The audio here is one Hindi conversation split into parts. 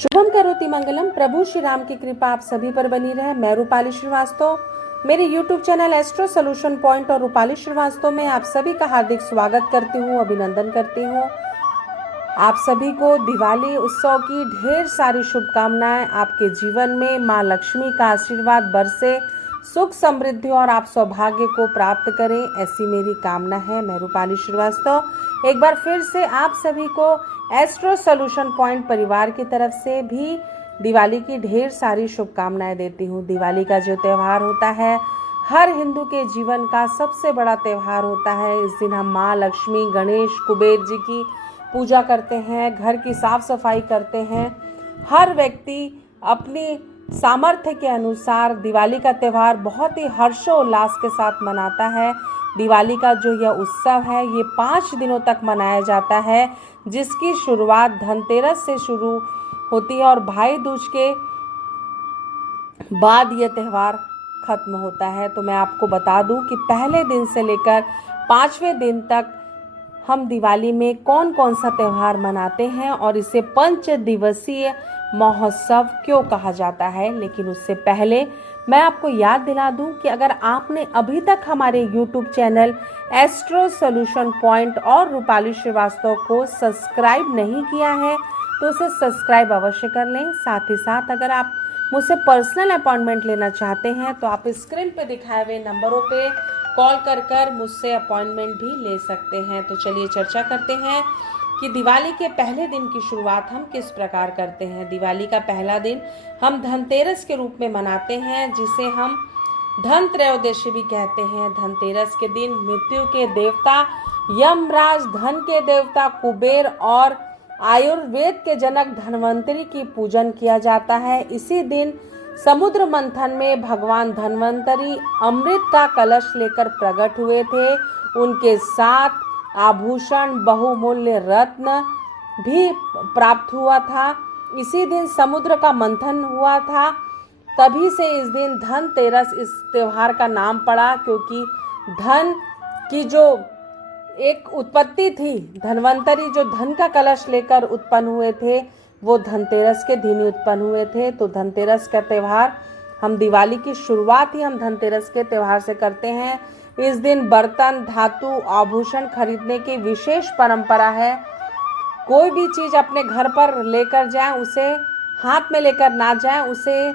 शुभम करोति मंगलम। प्रभु श्री राम की कृपा आप सभी पर बनी रहे। मैं रूपाली श्रीवास्तव मेरे YouTube channel astro solution point और रूपाली श्रीवास्तव में आप सभी का हार्दिक स्वागत करती हूँ, अभिनंदन करती हूँ। आप सभी को दिवाली उत्सव की ढेर सारी शुभकामनाएं। आपके जीवन में माँ लक्ष्मी का आशीर्वाद बरसे, सुख समृद्धि और आप सौभाग्य को प्राप्त करें, ऐसी मेरी कामना है। मैं रूपाली श्रीवास्तव एक बार फिर से आप सभी को एस्ट्रो सोल्यूशन पॉइंट परिवार की तरफ से भी दिवाली की ढेर सारी शुभकामनाएं देती हूँ। दिवाली का जो त्यौहार होता है हर हिंदू के जीवन का सबसे बड़ा त्यौहार होता है। इस दिन हम माँ लक्ष्मी, गणेश, कुबेर जी की पूजा करते हैं, घर की साफ सफाई करते हैं। हर व्यक्ति अपनी सामर्थ्य के अनुसार दिवाली का त्यौहार बहुत ही हर्षोल्लास के साथ मनाता है। दिवाली का जो यह उत्सव है ये 5 दिनों तक मनाया जाता है, जिसकी शुरुआत धनतेरस से शुरू होती है और भाई दूज के बाद यह त्यौहार खत्म होता है। तो मैं आपको बता दूं कि पहले दिन से लेकर 5वें दिन तक हम दिवाली में कौन कौन सा त्यौहार मनाते हैं और इसे 5 दिवसीय महोत्सव क्यों कहा जाता है। लेकिन उससे पहले मैं आपको याद दिला दूं कि अगर आपने अभी तक हमारे YouTube channel astro solution point और रूपाली श्रीवास्तव को सब्सक्राइब नहीं किया है तो उसे सब्सक्राइब अवश्य कर लें। साथ ही साथ अगर आप मुझसे पर्सनल अपॉइंटमेंट लेना चाहते हैं तो आप स्क्रीन पे दिखाए हुए नंबरों पे कॉल कर मुझसे अपॉइंटमेंट भी ले सकते हैं। तो चलिए चर्चा करते हैं कि दिवाली के पहले दिन की शुरुआत हम किस प्रकार करते हैं। दिवाली का पहला दिन हम धनतेरस के रूप में मनाते हैं, जिसे हम धन त्रयोदशी भी कहते हैं। धनतेरस के दिन मृत्यु के देवता यमराज, धन के देवता कुबेर और आयुर्वेद के जनक धन्वंतरी की पूजन किया जाता है। इसी दिन समुद्र मंथन में भगवान धन्वंतरी अमृत का कलश लेकर प्रकट हुए थे। उनके साथ आभूषण, बहुमूल्य रत्न भी प्राप्त हुआ था। इसी दिन समुद्र का मंथन हुआ था। तभी से इस दिन धनतेरस इस त्योहार का नाम पड़ा, क्योंकि धन की जो एक उत्पत्ति थी, धन्वंतरी जो धन का कलश लेकर उत्पन्न हुए थे वो धनतेरस के दिन ही उत्पन्न हुए थे। तो धनतेरस का त्यौहार हम दिवाली की शुरुआत ही हम धनतेरस के त्यौहार से करते हैं। इस दिन बर्तन, धातु, आभूषण खरीदने की विशेष परंपरा है। कोई भी चीज़ अपने घर पर लेकर जाएं, उसे हाथ में लेकर ना जाएं, उसे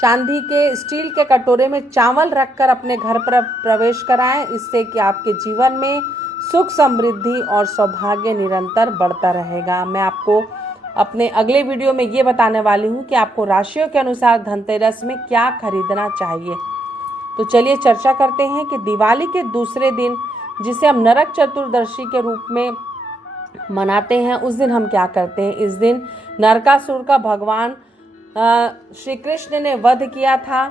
चांदी के, स्टील के कटोरे में चावल रखकर अपने घर पर प्रवेश कराएं। इससे कि आपके जीवन में सुख समृद्धि और सौभाग्य निरंतर बढ़ता रहेगा। मैं आपको अपने अगले वीडियो में ये बताने वाली हूँ कि आपको राशियों के अनुसार धनतेरस में क्या खरीदना चाहिए। तो चलिए चर्चा करते हैं कि दिवाली के दूसरे दिन, जिसे हम नरक चतुर्दशी के रूप में मनाते हैं, उस दिन हम क्या करते हैं। इस दिन नरकासुर का भगवान श्री कृष्ण ने वध किया था।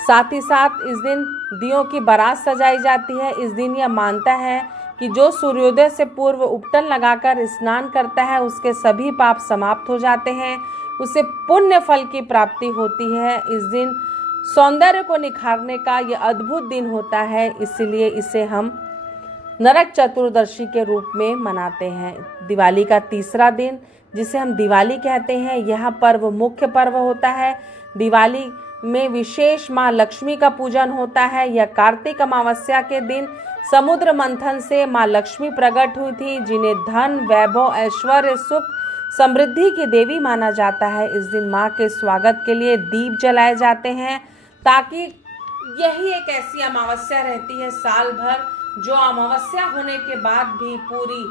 साथ ही साथ इस दिन दियों की बारात सजाई जाती है। इस दिन यह मानता है कि जो सूर्योदय से पूर्व उपटन लगाकर स्नान करता है उसके सभी पाप समाप्त हो जाते हैं, उसे पुण्य फल की प्राप्ति होती है। इस दिन सौंदर्य को निखारने का यह अद्भुत दिन होता है, इसलिए इसे हम नरक चतुर्दशी के रूप में मनाते हैं। दिवाली का तीसरा दिन, जिसे हम दिवाली कहते हैं, यह पर्व मुख्य पर्व होता है। दिवाली में विशेष माँ लक्ष्मी का पूजन होता है। यह कार्तिक अमावस्या के दिन समुद्र मंथन से माँ लक्ष्मी प्रकट हुई थी, जिन्हें धन, वैभव, ऐश्वर्य, सुख समृद्धि की देवी माना जाता है। इस दिन माँ के स्वागत के लिए दीप जलाए जाते हैं, ताकि यही एक ऐसी अमावस्या रहती है साल भर जो अमावस्या होने के बाद भी पूरी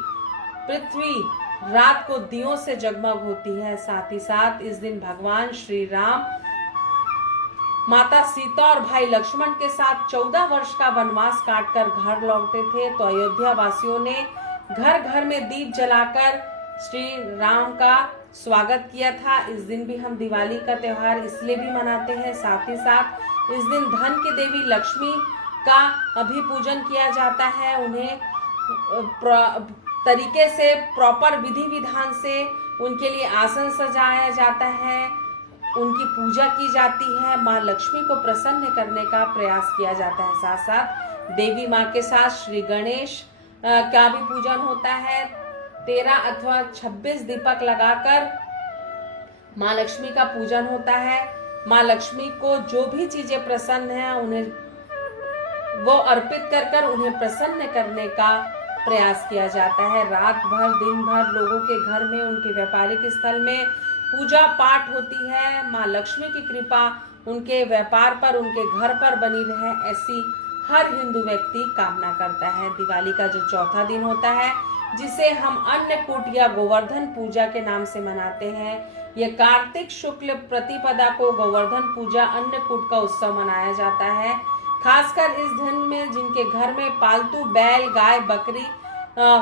पृथ्वी रात को दियों से जगमग होती है। साथ ही साथ इस दिन भगवान श्री राम माता सीता और भाई लक्ष्मण के साथ 14 वर्ष का वनवास काटकर घर लौटे थे। तो अयोध्या वासियों ने घर घर में दीप जलाकर श्री राम का स्वागत किया था। इस दिन भी हम दिवाली का त्यौहार इसलिए भी मनाते हैं। साथ ही साथ इस दिन धन की देवी लक्ष्मी का अभी पूजन किया जाता है। उन्हें तरीके से, प्रॉपर विधि विधान से उनके लिए आसन सजाया जाता है, उनकी पूजा की जाती है, माँ लक्ष्मी को प्रसन्न करने का प्रयास किया जाता है। साथ साथ देवी माँ के साथ श्री गणेश का भी पूजन होता है। 13 अथवा 26 दीपक लगाकर माँ लक्ष्मी का पूजन होता है। माँ लक्ष्मी को जो भी चीजें प्रसन्न है उन्हें वो अर्पित कर कर उन्हें प्रसन्न करने का प्रयास किया जाता है। रात भर दिन भर लोगों के घर में, उनके व्यापारिक स्थल में पूजा पाठ होती है। माँ लक्ष्मी की कृपा उनके व्यापार पर, उनके घर पर बनी रहे, ऐसी हर हिंदू व्यक्ति कामना करता है। दिवाली का जो चौथा दिन होता है, जिसे हम अन्नकूट या गोवर्धन पूजा के नाम से मनाते हैं, यह कार्तिक शुक्ल प्रतिपदा को गोवर्धन पूजा अन्नकूट का उत्सव मनाया जाता है। खासकर इस दिन में जिनके घर में पालतू बैल, गाय, बकरी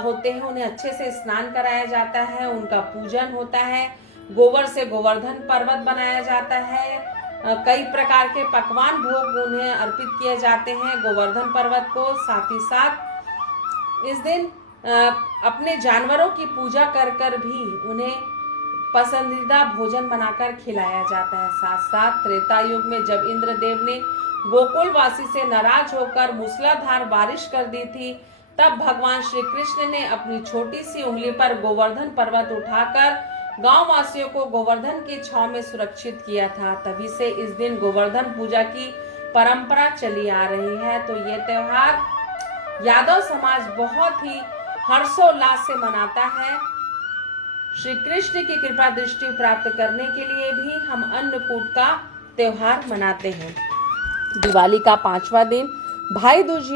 होते हैं, उन्हें अच्छे से स्नान कराया जाता है, उनका पूजन होता है। गोबर से गोवर्धन पर्वत बनाया जाता है। कई प्रकार के पकवान भोग उन्हें अर्पित किए जाते हैं गोवर्धन पर्वत को। साथ ही साथ इस दिन अपने जानवरों की पूजा कर कर भी उन्हें पसंदीदा भोजन बनाकर खिलाया जाता है। साथ साथ त्रेता युग में जब इंद्रदेव ने गोकुलवासी से नाराज होकर मूसलाधार बारिश कर दी थी, तब भगवान श्री कृष्ण ने अपनी छोटी सी उंगली पर गोवर्धन पर्वत उठाकर गांव वासियों को गोवर्धन की छांव में सुरक्षित किया था। तभी से इस दिन गोवर्धन पूजा की परंपरा चली आ रही है। तो ये त्योहार यादव समाज बहुत ही हर्षोल्लास से मनाता है। श्री कृष्ण की कृपा दृष्टि प्राप्त करने के लिए भी हम अन्नकूट का त्योहार मनाते हैं। दिवाली का 5वां दिन भाई दूज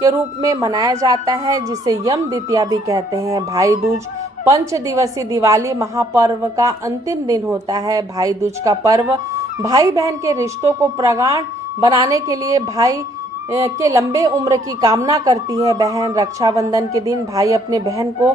के रूप में मनाया जाता है, जिसे यम द्वितीया भी कहते हैं। भाई दूज 5 दिवसीय दिवाली महापर्व का अंतिम दिन होता है। भाई दूज का पर्व भाई बहन के रिश्तों को प्रगाढ़ बनाने के लिए भाई के लंबे उम्र की कामना करती है। बहन रक्षाबंधन के दिन भाई अपने बहन को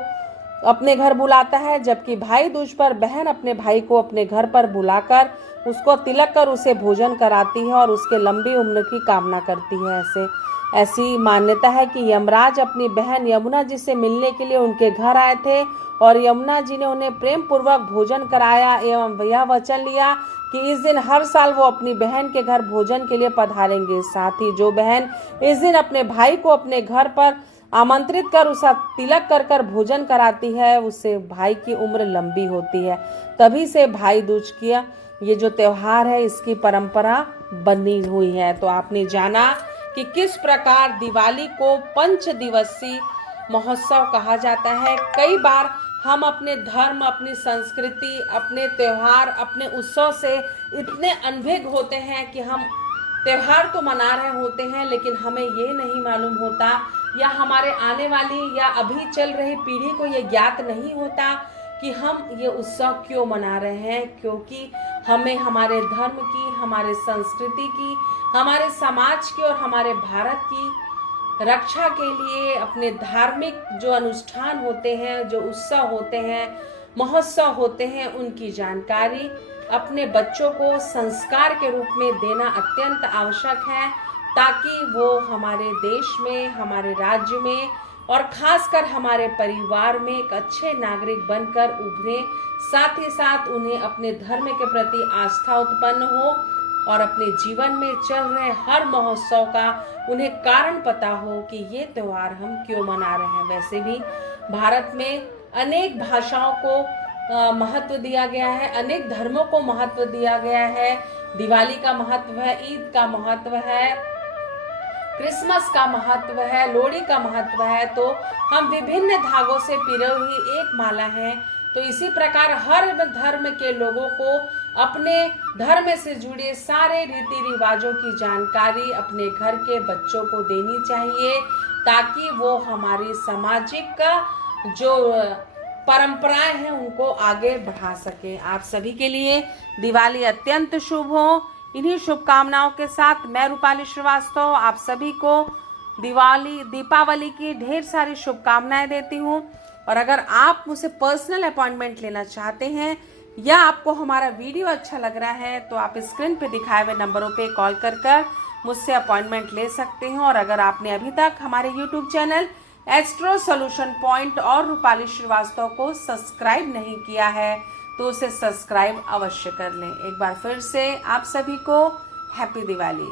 अपने घर बुलाता है, जबकि भाई दूज पर बहन अपने भाई को अपने घर पर बुलाकर उसको तिलक कर उसे भोजन कराती है और उसके लंबी उम्र की कामना करती है। ऐसी मान्यता है कि यमराज अपनी बहन यमुना जी से मिलने के लिए उनके घर आए थे और यमुना जी ने उन्हें प्रेम पूर्वक भोजन कराया एवं यह वचन लिया कि इस दिन हर साल वो अपनी बहन के घर भोजन के लिए पधारेंगे। साथ ही जो बहन इस दिन अपने भाई को अपने घर पर आमंत्रित कर उसे तिलक कर कर भोजन कराती है, उससे भाई की उम्र लंबी होती है। तभी से भाई दूज किया ये जो त्योहार है, इसकी परंपरा बनी हुई है। तो आपने जाना कि किस प्रकार दिवाली को 5 दिवसीय महोत्सव कहा जाता है। कई बार हम अपने धर्म, अपनी संस्कृति, अपने त्योहार, अपने उत्सव से इतने अनभिज्ञ होते हैं कि हम त्योहार तो मना रहे होते हैं, लेकिन हमें ये नहीं मालूम होता या हमारे आने वाली या अभी चल रही पीढ़ी को ये ज्ञात नहीं होता कि हम ये उत्सव क्यों मना रहे हैं। क्योंकि हमें हमारे धर्म की, हमारे संस्कृति की, हमारे समाज की और हमारे भारत की रक्षा के लिए अपने धार्मिक जो अनुष्ठान होते हैं, जो उत्सव होते हैं, महोत्सव होते हैं, उनकी जानकारी अपने बच्चों को संस्कार के रूप में देना अत्यंत आवश्यक है, ताकि वो हमारे देश में, हमारे राज्य में और खासकर हमारे परिवार में एक अच्छे नागरिक बनकर उभरे। साथ ही साथ उन्हें अपने धर्म के प्रति आस्था उत्पन्न हो और अपने जीवन में चल रहे हर महोत्सव का उन्हें कारण पता हो कि ये त्योहार हम क्यों मना रहे हैं। वैसे भी भारत में अनेक भाषाओं को महत्व दिया गया है, अनेक धर्मों को महत्व दिया गया है। दिवाली का महत्व है, ईद का महत्व है, क्रिसमस का महत्व है, लोहड़ी का महत्व है। तो हम विभिन्न धागों से पिरोई हुई एक माला है। तो इसी प्रकार हर धर्म के लोगों को अपने धर्म से जुड़े सारे रीति रिवाजों की जानकारी अपने घर के बच्चों को देनी चाहिए, ताकि वो हमारी सामाजिक जो परंपराएं हैं उनको आगे बढ़ा सके। आप सभी के लिए दिवाली अत्यंत शुभ हो। इन्हीं शुभकामनाओं के साथ मैं रूपाली श्रीवास्तव आप सभी को दीपावली की ढेर सारी शुभकामनाएं देती हूँ। और अगर आप मुझसे पर्सनल अपॉइंटमेंट लेना चाहते हैं या आपको हमारा वीडियो अच्छा लग रहा है, तो आप स्क्रीन पे दिखाए हुए नंबरों पे कॉल कर मुझसे अपॉइंटमेंट ले सकते हैं। और अगर आपने अभी तक हमारे YouTube channel astro solution point और रूपाली श्रीवास्तव को सब्सक्राइब नहीं किया है, तो उसे सब्सक्राइब अवश्य कर लें। एक बार फिर से आप सभी को हैप्पी दिवाली।